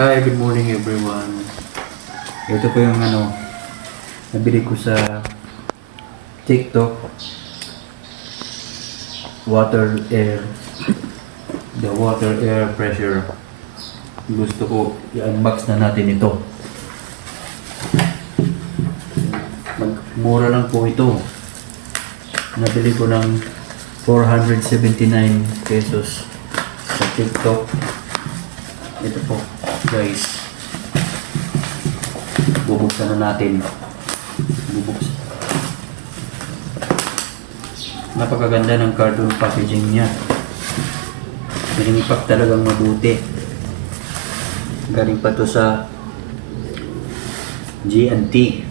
Hi, good morning everyone. Ito po yung nabili ko sa TikTok. The water air pressure. Gusto ko i-unbox na natin ito. Mura lang po ito. Nabili ko ng 479 pesos sa TikTok. Ito po, guys. Bubuksan na natin. Bubuksan. Napakaganda ng carton packaging niya. Pininipak talagang mabuti. Galing pa to sa G&T.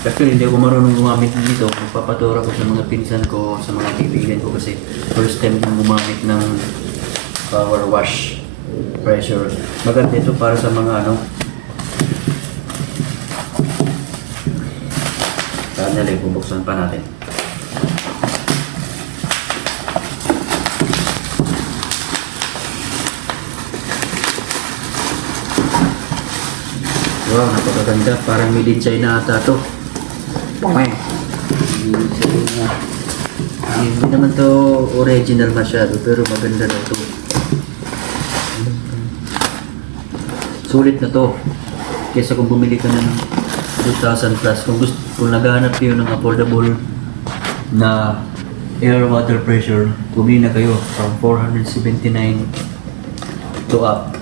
Actually, hindi ako marunong gumamit nito. Magpapatura ko sa mga pinsan ko, sa mga kaibigan ko kasi first time kong gumamit ng power wash pressure. Maganda ito para sa mga Sandali, bubuksan pa natin. Wow, napakaganda. Parang made in China ata to. Hindi naman to original masyado, pero maganda na to. Sulit na to. Kesa kung bumili ka ng 2,000 plus. Kung naghahanap kayo ng affordable na air water pressure, bumili na kayo from 479 to up.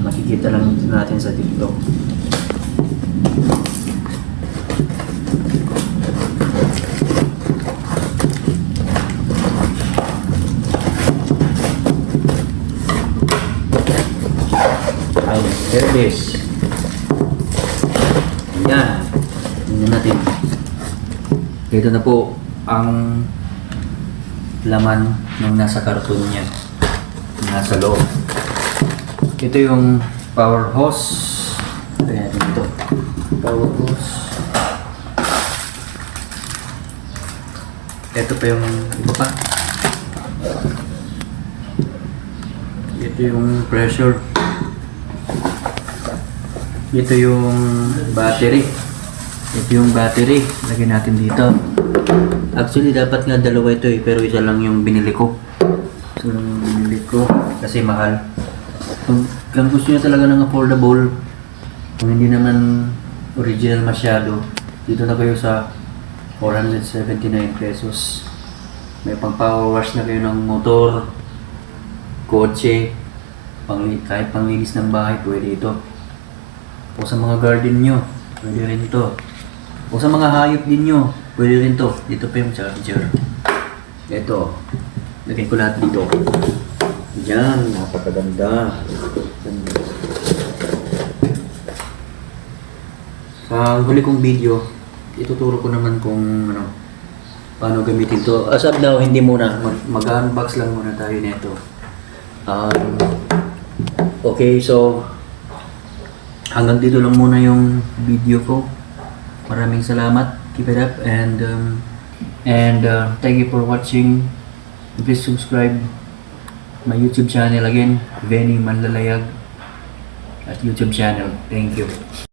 Makikita lang natin sa TikTok. Ayun, there it is. Ayan. Tingnan natin. Ito na po ang laman ng nasa karton niya. Nasa loob. Ito yung power hose. Lagyan natin ito. Power hose. Ito pa yung iba pa. Ito yung pressure. Ito yung battery. Ito yung battery. Lagyan natin dito. Actually, dapat nga dalawa ito pero isa lang yung binili ko. So, yung binili ko kasi mahal. Kung gusto niyo talaga ng affordable, kung hindi naman original masyado, dito na kayo sa 479 pesos. May pang power wash na kayo ng motor, kotse, kahit panglinis ng bahay, pwede ito. O sa mga garden nyo, pwede rin ito. O sa mga hayop din nyo, pwede rin ito. Dito pa yung charger. Ito, lagay ko lahat dito. Yan, napakaganda. Sa huli kong video, ituturo ko naman kung paano gamitin to. As of now, hindi muna. Mag-unbox lang muna tayo nito. Okay, so hanggang dito lang muna yung video ko. Maraming salamat. Keep it up and thank you for watching. Please subscribe my YouTube channel again, Benny Manlalayag at YouTube channel. Thank you.